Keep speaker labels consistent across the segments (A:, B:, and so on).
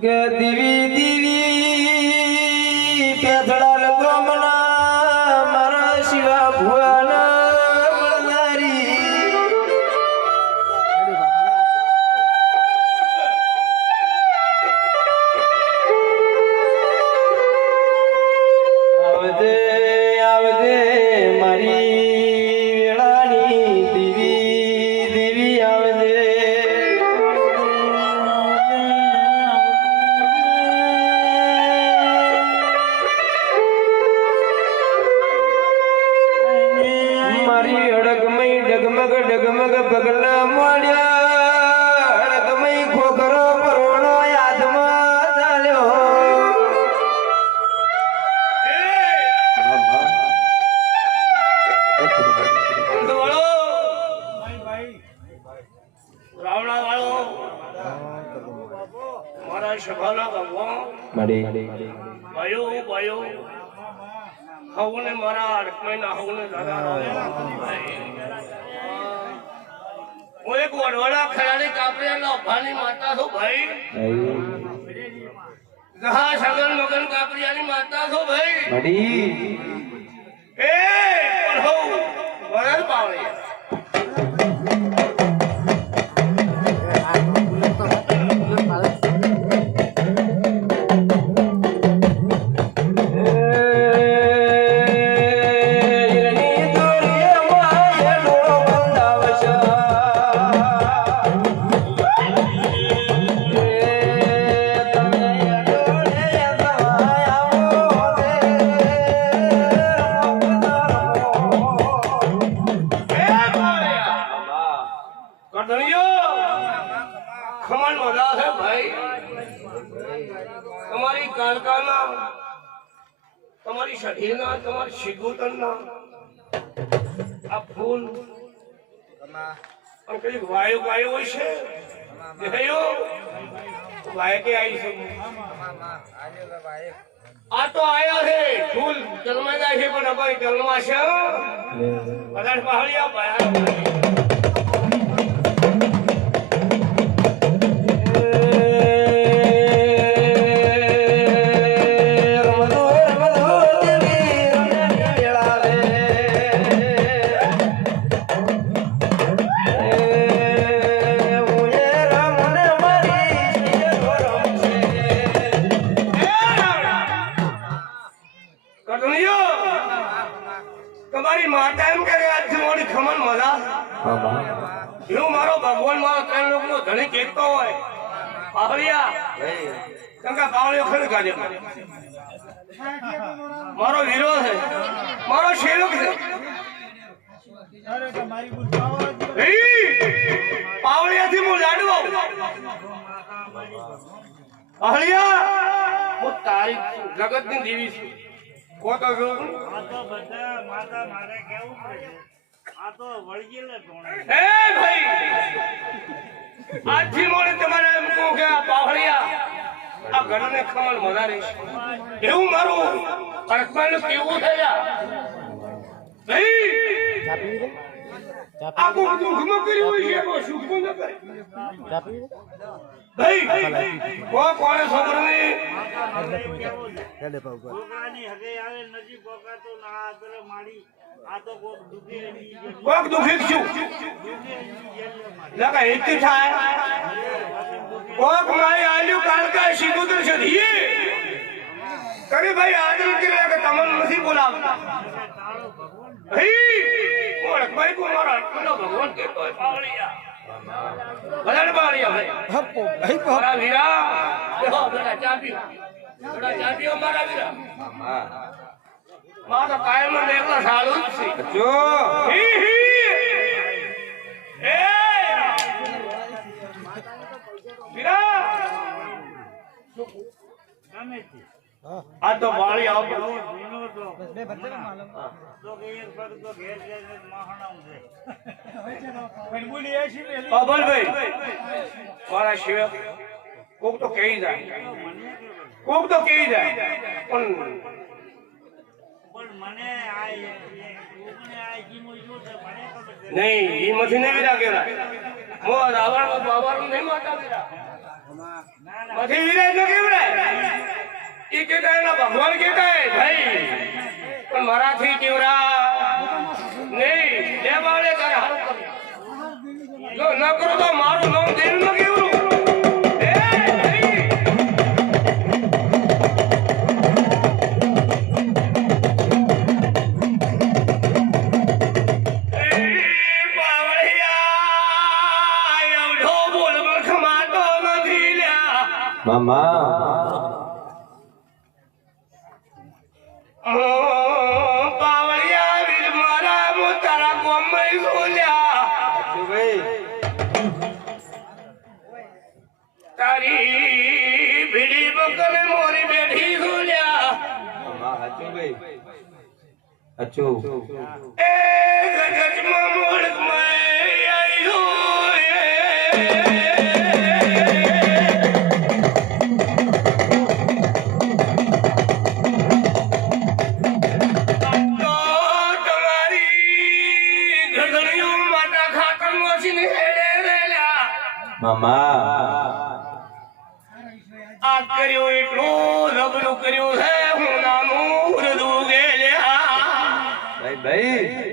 A: કે મારા
B: સભાના ભગવાન ભાઈઓ ભાઈઓ હવને મારા અડકમઈના હવને હું એક વડવાડા ખરાડી કાપડિયાના અભાની માતા છો ભાઈ. જહા સગન મગન કાપડિયાની માતા છું ભાઈ. એ પાવળિયા તમારી શઢીના તમારી શિગુતરના આ ફૂલ અને કઈ વાયુ વાયુ હોય છે? વાય કે આવી છે? આ તો આયા છે. ફૂલ જન્માઈ જાય છે પણ અમારી જન્મા છે કદાચ પહાડી ભયા કટણીઓ તમારી માતા એમ કરે આજથી મોડી ખમણ મજા એવું મારો ભગવાન મારો ત્રણ લોકનો ધણી કહેતો હોય. પાવળિયા કંકા પાવળિયો ખરી કાઢે મારો વીરો છે. મારો શેરક છે. પાવળિયાથી હું લાડવો. પાવળિયા હું તારી જગતની દેવી છું. કોતો છું?
C: આ તો બધા માતા મારે કેવું પડે? આ તો વળગેલા ધોણે
B: એ ભાઈ! આજથી મોડે તમારે એમ કહું કે આ પાવળિયા આ ઘરને ખમણ વધારે છે. એવું મારું અર્થમાં કેવું થયા? નહીં આ કોઈ દુઃખમાં કર્યું હોય છે સુખમાં ન કરે ભાઈ કોઈ કોને છોકરાને
C: છોકરાની હગે આવે નજીક પોકાતો ના આ પેલો આ તો કોક દુખે જેમ-
B: કોક દુઃખી છું થાય. કોક આલ્યું કાલકા શિગુદર છે. કરે ભાઈ આદર કે તમને નથી બોલાવતા.
C: ભગવાન
B: હઈ કોણ કો મારો અટકનો ભગવાન કેતો હોય પાવળિયા ભલાડ પાવળિયા ભાઈ. મારા વીરા. દેખો બેટા ચા પીઓ બેટા મારા વીરા. મારો કાયમ એકલા સાલું જ છે.
A: જો.
B: હી હી. એ. વીરા.
C: ગમે તે.
B: આ તો વાળી અભલભાઈ મારા શિવ. કોક તો કહી જાય. કોક તો કહી જાય. પણ
C: પણ મને આ એ- એ- કોકને આ જીમો જો છે મને ખબર
B: નહીં એ મથી નહીં વિરા કેરા મો રાવણ બાબાનું નહીં માતા વિરા
C: ના ના.
B: પછી વીરા એટલે કેવડાય એ કેતા એના ભગવાન કેતા ભાઈ, પણ મારાથી કેવડા નહીં લે બાળે તારે. જો ન કરો તો મારું નામ દેવું કેવું કેવડું એ ભાઈ
A: મામા ભાઈ
B: તારી ભીડી બકરે મોરી બેઠી સુલ્યા
A: હાચું
B: એ જગતમાં મૂળમાં આવ્યું તો
A: મામા.
B: આ કર્યું એટલું રબડું કર્યું છે હું નાનું હૃદું ગેલ્યા.
A: ભાઈ ભાઈ.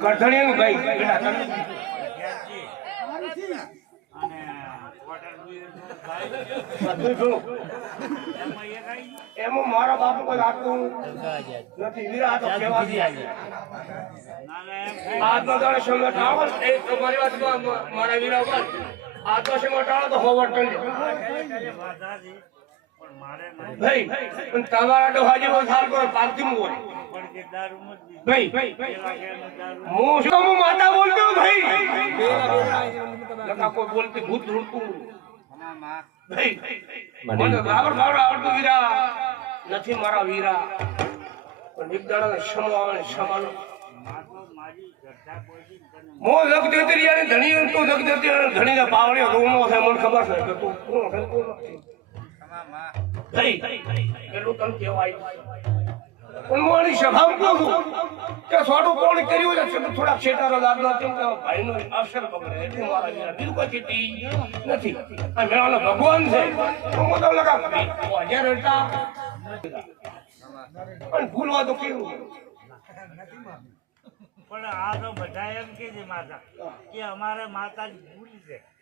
B: કરધણીનું ગઈ.
C: એમાં
B: મારા બાપુ કોઈ આટલું નથી. તો ટન ભાઈ તમારા ડોહા જેવો થાલ કરો હોય. ભાઈ. હું શું હું માતા બોલતો ભાઈ. લખા કોઈ બોલતી ભૂત ધૂળતું ભાઈ મને આવડતું વીરા. નથી મારા વીરા. પણ એક દાડા સમો આવે ને યાર ધણી તું જગ ધણી ને પાવળ્યો રોમો છે મને ખબર છે કે તું કોણ છે કોણ નથી. ભાઈ એટલું તને કહેવાય. કર્યું છે? નથી. આ ભગવાન છે. પણ ભૂલવા તો કેવું?
C: પણ આ તો બધા એમ કે છે માતા, કે અમારે માતાજી ભૂલી છે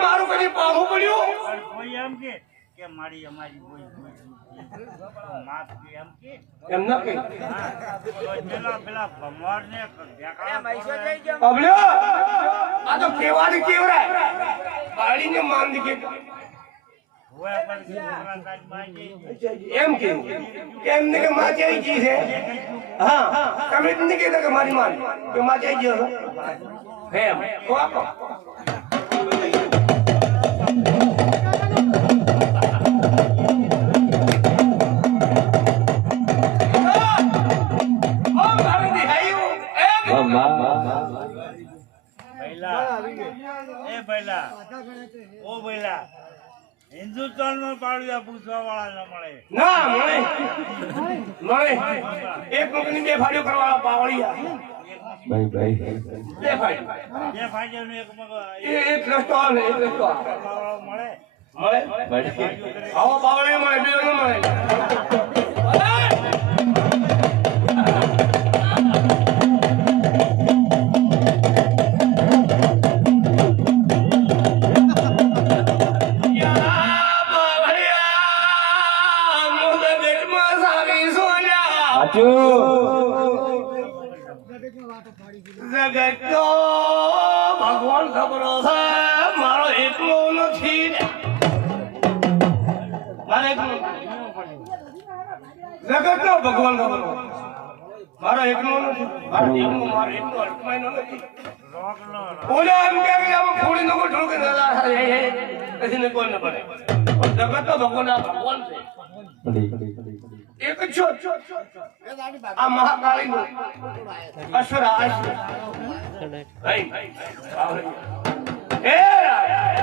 B: મારું કદી પાહું પડ્યું?
C: કોઈ એમ કે કે મારી અમારી કોઈ માત કે એમ કે.
B: એમ ન કે.
C: હા પેલા પેલા ભમરને ને પડે.
B: આ તો કેવાની કેવરાય. બાળીને માન દીકે
C: કે.
B: એમ કે. એમ ને કે માં જઈ ગઈ છે? હા. તમે જ નહીં કહેતા કે મારી માન. કે માં કો
C: ભૈલા હિન્દુસ્તાનમાં પાડ્યા પૂછવા વાળા ના મળે
B: ના. મળે મળે એક મુકની બે ફાડ્યો કરવા પાવળિયા
A: ભાઈ ભાઈ
B: બે
C: મળે
B: મળે
A: મળે
B: જગત તો ભગવાન ખબરો છે મારો એકલો નથી. ને. મારે એકલો જગતનો ભગવાન ખબર મારો એકલો નથી. મારો એકલો મારો એકલો અટકાયનો નથી. ઓલા એમ કે કે ફોડી નો ગોઠવું કે દાદા હે હે પછી ને કોઈ ન બને પણ જગતનો ભગવાન ભગવાન છે. એક જ છો. આ મહાકાળી નો. અસર આ અસુર. ભાઈ, ભાઈ, ભાઈ. એ